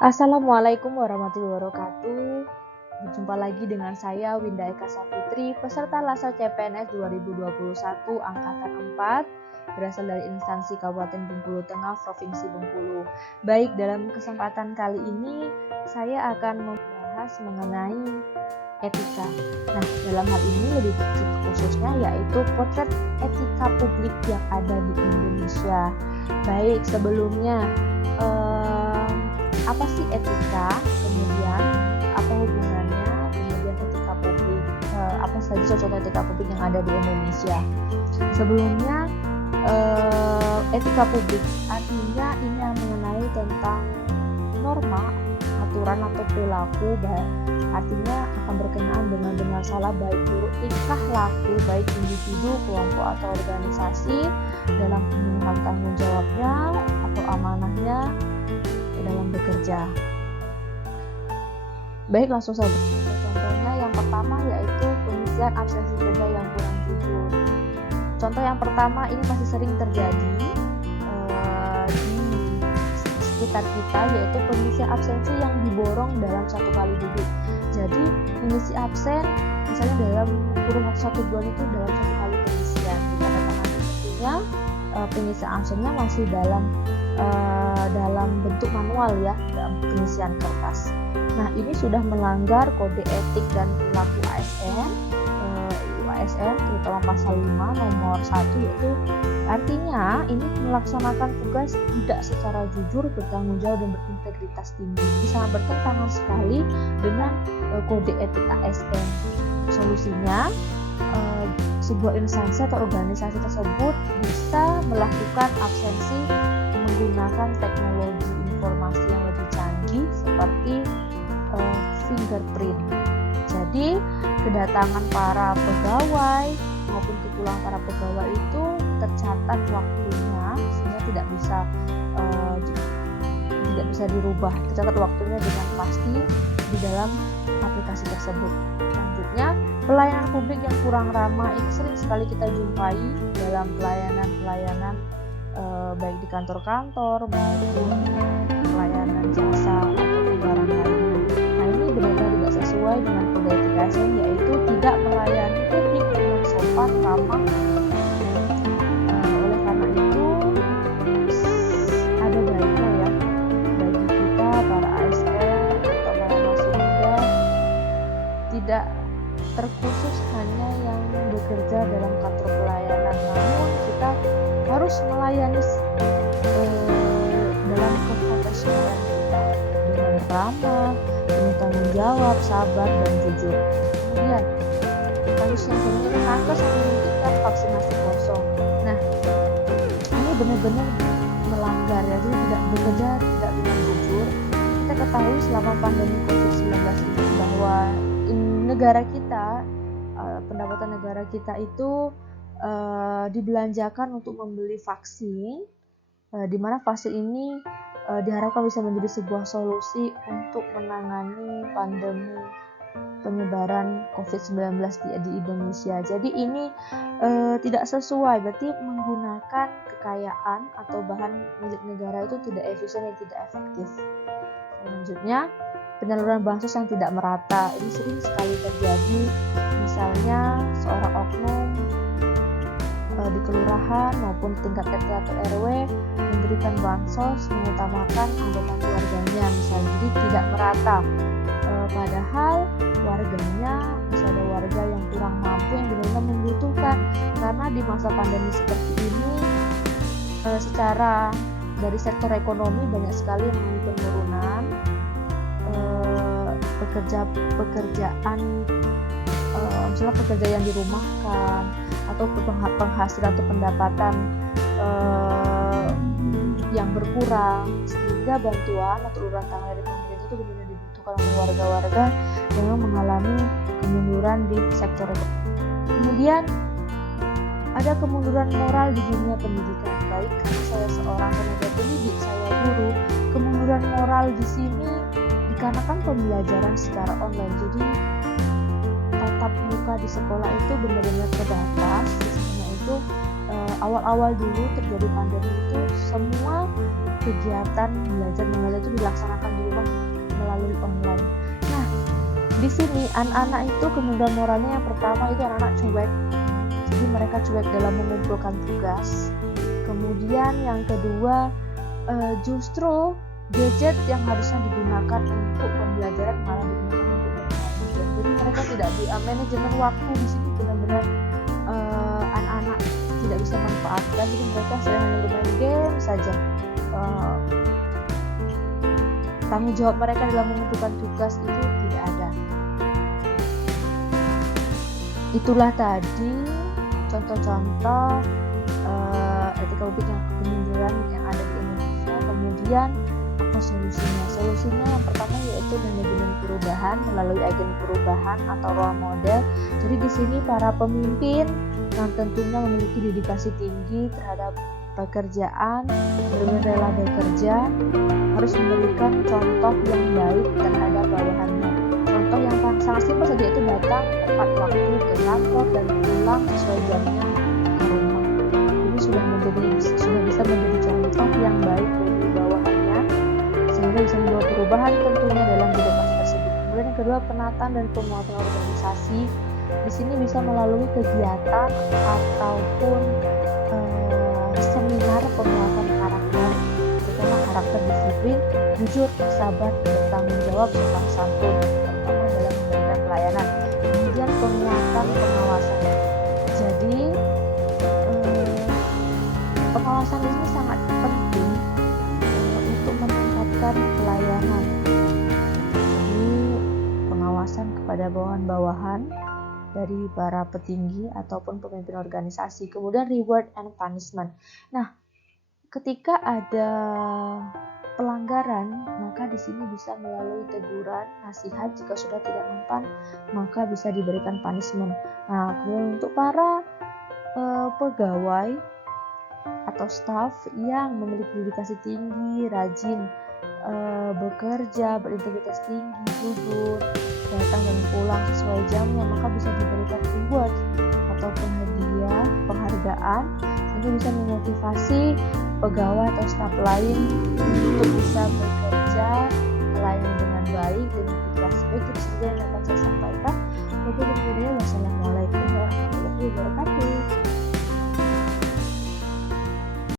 Assalamualaikum warahmatullahi wabarakatuh. Berjumpa lagi dengan saya Winda Eka Sapitri, peserta LASA CPNS 2021 angkatan 4, berasal dari instansi Kabupaten Bengkulu Tengah, Provinsi Bengkulu. Baik, dalam kesempatan kali ini saya akan membahas mengenai etika. Nah, dalam hal ini lebih khususnya yaitu potret etika publik yang ada di Indonesia. Baik, sebelumnya apa sih etika, kemudian apa hubungannya, kemudian etika publik, apa saja contoh etika publik yang ada di Indonesia. Sebelumnya etika publik artinya ini yang mengenai tentang norma, aturan atau perilaku, artinya akan berkenaan dengan benar salah baik buruk tingkah laku baik individu, kelompok atau organisasi dalam pemenuhan tanggung jawabnya atau amanahnya dalam bekerja. Baik, langsung saja. Contohnya yang pertama yaitu pengisian absensi kerja yang kurang jujur. Contoh yang pertama ini masih sering terjadi di sekitar kita, yaitu pengisian absensi yang diborong dalam satu kali duduk. Jadi mengisi absen misalnya dalam kurun waktu 1 bulan itu dalam satu kali pengisian. Ditandatangani tentunya pengisian absennya masih dalam bentuk manual ya, dalam pengisian kertas. Nah, ini sudah melanggar kode etik dan perilaku ASN, terutama pasal 5 nomor 1, yaitu artinya ini melaksanakan tugas tidak secara jujur, bertanggung jawab dan berintegritas tinggi. Ini sangat bertentangan sekali dengan kode etik ASN. Solusinya sebuah instansi atau organisasi tersebut bisa melakukan absensi menggunakan teknologi informasi yang lebih canggih seperti fingerprint. Jadi kedatangan para pegawai maupun kepulangan para pegawai itu tercatat waktunya, sehingga tidak bisa dirubah. Tercatat waktunya dengan pasti di dalam aplikasi tersebut. Selanjutnya, pelayanan publik yang kurang ramah ini sering sekali kita jumpai dalam pelayanan baik di kantor-kantor maupun pelayanan jasa atau barang lainnya. Nah, ini benar-benar tidak sesuai dengan kode etik ASN, yaitu tidak melayani publik dengan sopan, ramah. Oleh karena itu ada baiknya ya bagi kita para ASN atau para mahasiswa muda tidak terkhusus hanya yang bekerja dalam kantor pelayanan, namun kita harus melayani dalam keprofesionalan kita dengan ramah, dengan tanggung jawab, sabar dan jujur. Kemudian kasus yang kedua, nakes yang menitipkan vaksinasi kosong. Nah, ini benar-benar melanggar ya, jadi tidak bekerja tidak dengan jujur. Kita ketahui selama pandemi COVID-19 ini bahwa negara kita, pendapatan negara kita itu dibelanjakan untuk membeli vaksin, di mana vaksin ini diharapkan bisa menjadi sebuah solusi untuk menangani pandemi penyebaran COVID-19 di Indonesia. Jadi ini tidak sesuai, berarti menggunakan kekayaan atau bahan milik negara itu tidak efisien dan tidak efektif. Selanjutnya, penyaluran bansos yang tidak merata. Ini sering sekali terjadi, misalnya seorang oknum di kelurahan maupun tingkat RT atau RW memberikan bansos mengutamakan anggota keluarganya misalnya, jadi tidak merata. Padahal warganya, bisa ada warga yang kurang mampu yang benar-benar membutuhkan, karena di masa pandemi seperti ini secara dari sektor ekonomi banyak sekali yang mengalami penurunan pekerjaan, misalnya pekerja yang dirumahkan atau penghasilan atau pendapatan yang berkurang, sehingga bantuan atau uluran tangan dari pemerintah itu benar-benar dibutuhkan oleh warga-warga yang mengalami kemunduran di sektor ekonomi. Kemudian ada kemunduran moral di dunia pendidikan. Baik, karena saya seorang tenaga pendidik, saya guru, kemunduran moral di sini dikarenakan pembelajaran secara online. Jadi tatap muka di sekolah itu benar-benar terbatas. Misalnya itu awal-awal dulu terjadi pandemi itu semua kegiatan belajar mengajar itu dilaksanakan di rumah melalui online. Nah, di sini anak-anak itu kemudian moralnya yang pertama itu anak-anak cuek. Jadi mereka cuek dalam mengumpulkan tugas. Kemudian yang kedua, justru gadget yang harusnya digunakan untuk pembelajaran malah digunakan untuk bermain game. Jadi mereka tidak di manajemen waktu di sini benar-benar anak-anak tidak bisa manfaatkan. Jadi mereka sering hanya bermain game saja. Tanggung jawab mereka dalam mengumpulkan tugas itu tidak ada. Itulah tadi contoh-contoh etika publik yang kemunduran yang ada di Indonesia. Kemudian apa solusinya? Solusinya yang pertama yaitu manajemen perubahan melalui agen perubahan atau role model. Jadi di sini para pemimpin yang tentunya memiliki dedikasi tinggi terhadap pekerjaan, benar-benar rela bekerja, harus memberikan contoh yang baik terhadap bawahannya. Contoh yang sangat simpel saja itu datang tepat waktu ke kantor dan pulang sesuai jamnya ke rumah. Ini sudah bisa menjadi contoh yang baik bagi bawahannya sehingga bisa membawa perubahan tentunya dalam birokrasi tersebut. Kemudian yang kedua, penataan dan penguatan organisasi. Di sini bisa melalui kegiatan ataupun seminar penguatan karakter, terutama karakter disiplin, jujur, sabar, bertanggung jawab, sopan santun, terutama dalam memberikan pelayanan. Kemudian penguatan pengawasan. Jadi pengawasan ini sangat penting untuk meningkatkan pelayanan. Jadi pengawasan kepada bawahan-bawahan dari para petinggi ataupun pemimpin organisasi. Kemudian reward and punishment. Nah, ketika ada pelanggaran, maka di sini bisa melalui teguran, nasihat. Jika sudah tidak mempan, maka bisa diberikan punishment. Nah, kemudian untuk para pegawai atau staff yang memiliki dedikasi tinggi, rajin bekerja, berintegritas tinggi, jujur, datang dan pulang sesuai jamnya, maka bisa diberikan reward ataupun hadiah, penghargaan, sehingga bisa memotivasi pegawai atau staf lain untuk bisa bekerja